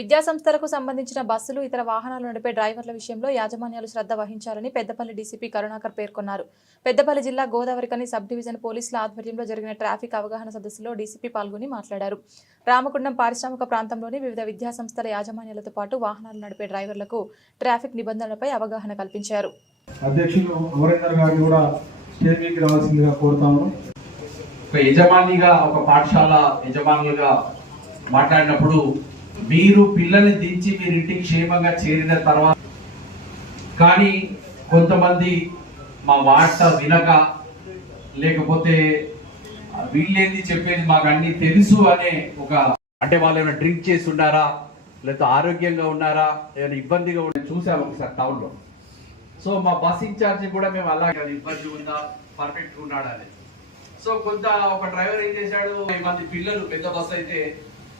విద్యాసంస్థలకు సంబంధించిన బస్సులు ఇతర వాహనాలు నడిపే డ్రైవర్ల విషయంలో యాజమాన్యాలు శ్రద్ధ వహించాలని పెద్దపల్లి డీసీపీ కరుణాకర్ పేర్కొన్నారు. పెద్దపల్లి జిల్లా గోదావరికని సబ్ డివిజన్ పోలీసుల ఆధ్వర్యంలో జరిగిన ట్రాఫిక్ అవగాహన సదస్సులో డీసీపీ పాల్గొని మాట్లాడారు. రామగుండం పారిశ్రామిక ప్రాంతంలోని వివిధ విద్యాసంస్థల యాజమాన్యాలతో పాటు వాహనాలు నడిపే డ్రైవర్లకు ట్రాఫిక్ నిబంధనలపై అవగాహన కల్పించారు. అధ్యక్షులు అమరేందర్ గారిని కూడా స్టేజ్ మీదకి రావాల్సిందిగా కోరుతాము. ఒక యజమానిగా, ఒక పాఠశాల యజమానులుగా మాట్లాడినప్పుడు మీరు పిల్లల్ని దించి మీరు ఇంటికి క్షేమంగా చేరిన తర్వాత కానీ కొంతమంది మా వార్త వినక, లేకపోతే వీళ్ళేంది చెప్పేది మాకు అన్ని తెలుసు అనే ఒక అంటే వాళ్ళు ఏమైనా డ్రింక్ చేసి ఉన్నారా, లేకపోతే ఆరోగ్యంగా ఉన్నారా, ఏమైనా ఇబ్బందిగా చూసాము ఒకసారి టౌన్ లో. సో మా బస్ ఇన్ఛార్జి కూడా మేము అలాగే ఇబ్బంది ఉందా, పర్ఫెక్ట్ గా ఉన్నాడా అనేది. సో కొంత ఒక డ్రైవర్ ఏం చేశాడు, మంది పిల్లలు పెద్ద బస్ అయితే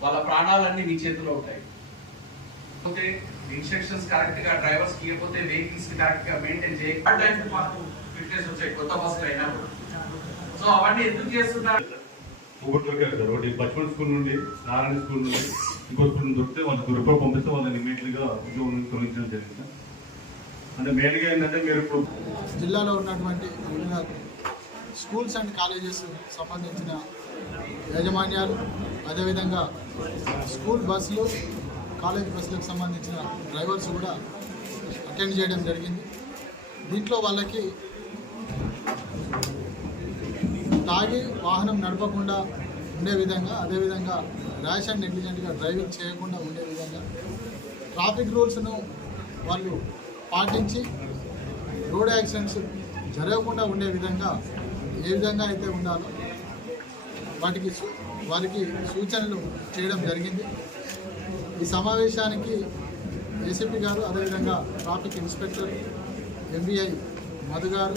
వాళ్ళ ప్రాణాలన్నీ మీ చేతిలో ఉంటాయి. ఇన్స్ట్రక్షన్స్ కరెక్ట్ గా డ్రైవర్స్ కి ఇవ్వకపోతే వెహికల్స్ కరెక్ట్ గా మెయింటైన్ చేయకపోతే మాకు ఫిట్నెస్ వచ్చాయి కొత్త బస్సులు అయినప్పుడు. సో అవన్నీ ఎందుకు చేస్తున్నారు? ఒకటి బచ్పన్ స్కూల్ నుండి, నారాయణ స్కూల్ నుండి ఇంకో స్కూల్ నుండి దొరికితే వాళ్ళు దుర్గా పంపిస్తే వాళ్ళని ఇమీడియట్ గా ఉద్యోగం నుంచి తొలగించడం జరిగింది. అంటే మెయిన్గా ఏంటంటే మీరు ఇప్పుడు జిల్లాలో ఉన్నటువంటి స్కూల్స్ అండ్ కాలేజెస్ సంబంధించిన యాజమాన్యాలు, అదేవిధంగా స్కూల్ బస్సులు, కాలేజ్ బస్సులకు సంబంధించిన డ్రైవర్స్ కూడా అటెండ్ చేయడం జరిగింది. దీంట్లో వాళ్ళకి తాగి వాహనం నడపకుండా ఉండే విధంగా, అదేవిధంగా ర్యాష్ అండ్ నెగ్లిజెంట్గా డ్రైవింగ్ చేయకుండా ఉండే విధంగా ట్రాఫిక్ రూల్స్ను వాళ్ళు పాటించి రోడ్ యాక్సిడెంట్స్ జరగకుండా ఉండే విధంగా ఏ విధంగా అయితే ఉండాలో వారికి సూచనలు చేయడం జరిగింది. ఈ సమావేశానికి ఏసీపీ గారు, అదేవిధంగా ట్రాఫిక్ ఇన్స్పెక్టర్ ఎంబీఐ మధు గారు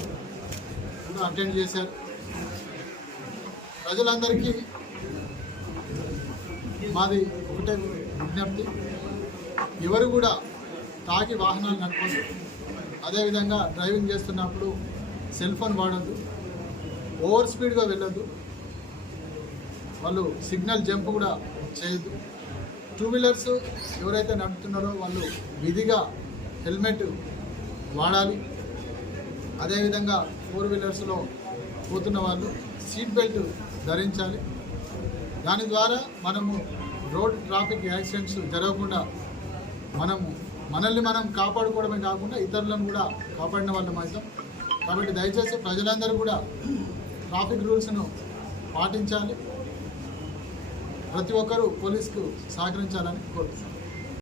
కూడా అటెండ్ చేశారు. ప్రజలందరికీ మాది ఒకటే విజ్ఞప్తి, ఎవరు కూడా తాగి వాహనాలు నడపద్దు, అదేవిధంగా డ్రైవింగ్ చేస్తున్నప్పుడు సెల్ ఫోన్ వాడద్దు, ఓవర్ స్పీడ్గా వెళ్ళొద్దు, వాళ్ళు సిగ్నల్ జంప్ కూడా చేయొద్దు. టూ వీలర్స్ ఎవరైతే నడుపుతున్నారో వాళ్ళు విధిగా హెల్మెట్ వాడాలి. అదేవిధంగా ఫోర్ వీలర్స్లో పోతున్న వాళ్ళు సీట్ బెల్ట్ ధరించాలి. దాని ద్వారా మనము రోడ్ ట్రాఫిక్ యాక్సిడెంట్స్ జరగకుండా మనల్ని మనం కాపాడుకోవడమే కాకుండా ఇతరులను కూడా కాపాడిన వాళ్ళం అవుతాం. కాబట్టి దయచేసి ప్రజలందరూ కూడా ట్రాఫిక్ రూల్స్ను పాటించాలి. ప్రతి ఒక్కరూ పోలీసుకు సహకరించాలని కోరుతున్నాను.